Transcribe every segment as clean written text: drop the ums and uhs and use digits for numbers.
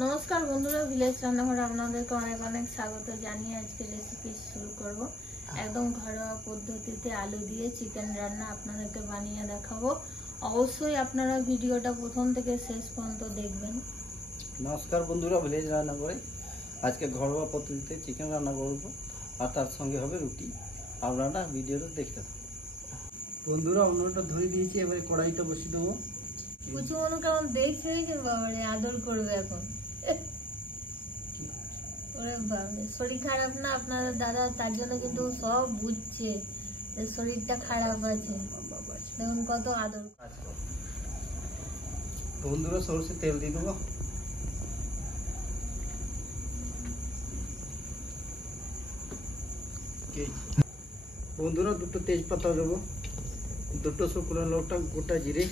नमस्कार बंधुरा ভিলেজ রান্নাঘরে আপনাদেরকে অনেক অনেক স্বাগত জানিয়ে আজকে রেসিপি শুরু করব। একদম ঘরোয়া পদ্ধতিতে আলু দিয়ে চিকেন রান্না আপনাদেরকে বানিয়ে দেখাবো। অবশ্যই আপনারা ভিডিওটা প্রথম থেকে শেষ পর্যন্ত দেখবেন। নমস্কার বন্ধুরা, ভিলেজ রান্নাঘরে আজকে ঘরোয়া পদ্ধতিতে চিকেন রান্না করব আর তার সঙ্গে হবে রুটি। আপনারা ভিডিওটা দেখতে থাকুন। বন্ধুরা উনুনটা ধরে দিয়েছি, এবারে কড়াইটা বসিয়ে দেবো। কুচু মনে কেমন দেখছে কি বাবারে আদর করবে এখন। ওরে বাবা, শরীর খারাপ না আপনাদের দাদা, তার জন্য কিন্তু সব বুঝছে যে শরীরটা খারাপ আছে। দেখুন কত আদর। বন্ধুরা সরষে তেল দিয়ে দেবো। বন্ধুরা দুটো তেজপাতা দেবো, দুটো শুকনো লঙ্কা, গোটা জিরে।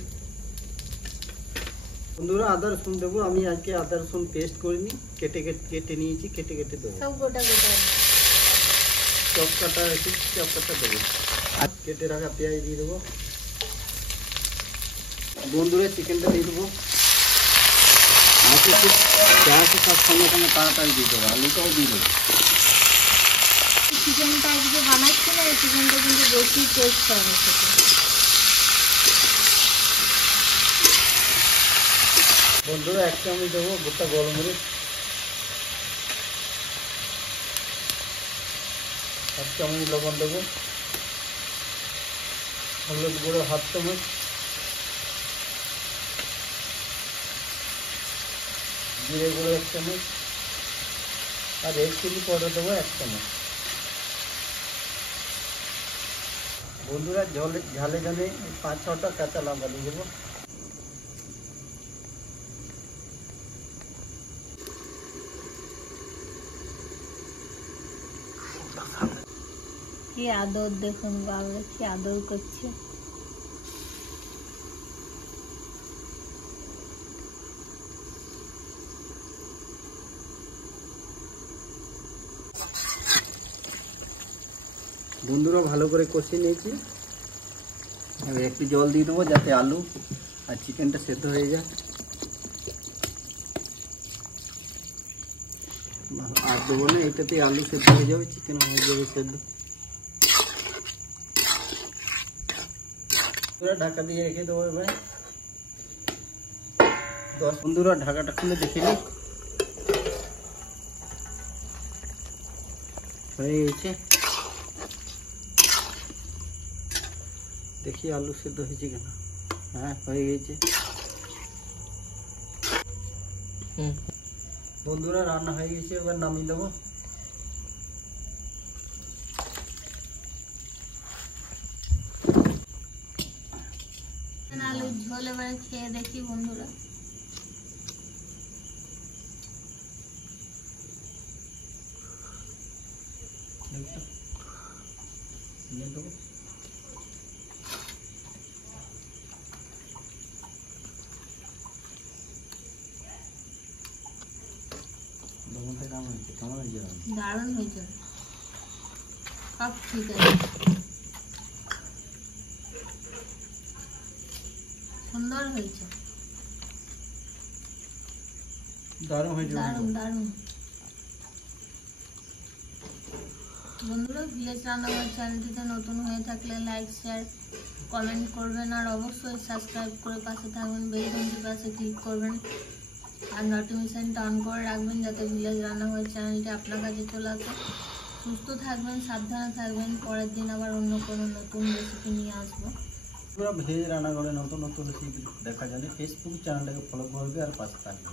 বন্ধুরা আদা রসুন দেবো। আমি আজকে আদা রসুন পেস্ট করিনি, কেটে নিয়েছি, কেটে দেবো। সব গোটা গোটা চপ কাটা আছে, চপ কাটা দেবো। আর কেটে রাখা পেঁয়াজ দিয়ে দেবো। বন্ধুরা চিকেনটা দিয়ে দেবো। পেঁয়াজের সব সঙ্গে সঙ্গে তাড়াতাড়ি দিয়ে দেবো। আলুটাও দিয়ে দেবো। চিকেনটা আজকে বানাচ্ছি না, এই চিকেনটা কিন্তু বেশি টেস্ট হবে খেতে। বন্ধুরা এক চামচ দেবো গোটা গরম মরিচ, এক চামচ লবণ দেবো, হলুদ গুঁড়ো হাফ চামচ, জিরে গুঁড়ো এক চামচ, আর রেড চিলি পাউডার দেবো এক চামচ। বন্ধুরা ঝালে জন্য 5-6টা কাঁচা লঙ্কা দিয়ে দেবো। কি আদর দেখুন বাবা, কি আদর করছে। বন্ধুরা ভালো করে কষিয়ে নিয়েছি, এবার একটু জল দিয়ে দেবো যাতে আলু আর চিকেনটা সেদ্ধ হয়ে যায়। আর দেবো না, এটাতে আলু সেদ্ধ হয়ে যাবে, চিকেন হয়ে যাবে সেদ্ধ। ঢাকা দিয়ে রেখে দেবো এবার 10। বন্ধুরা ঢাকাটা খুলে দেখে নিই, হয়ে গেছে। দেখি আলু সেদ্ধ হয়েছে কেন। হ্যাঁ হয়ে গেছে। বন্ধুরা রান্না হয়ে গেছে, এবার নামিয়ে দেবো। আলুর ঝোল এবারে খেয়ে দেখি বন্ধুরা। দারুণ হয়েছে, সব ঠিক আছে, সুন্দর হয়েছে, দারুণ হয়েছে, দারুণ দারুণ। বন্ধুরা ভিলেজ রান্নাঘর চ্যানেলটিতে নতুন হয়ে থাকলে লাইক শেয়ার কমেন্ট করবেন, আর অবশ্যই সাবস্ক্রাইব করে পাশে থাকবেন, বেল ঘন্টির পাশে ক্লিক করবেন আর নোটিফিকেশনটা অন করে রাখবেন যাতে ভিলেজ রান্নাঘর চ্যানেলটি আপনার কাছে চলে আসে। সুস্থ থাকবেন, সাবধানে থাকবেন। পরের দিন আবার অন্য কোনো নতুন রেসিপি নিয়ে আসবো। পুরো ভিলেজ রান্নাঘরে নতুন নতুন রেসিপি দেখার জন্য ফেসবুক চ্যানেলটাকে ফলো করবে আর পাশে থাকবে।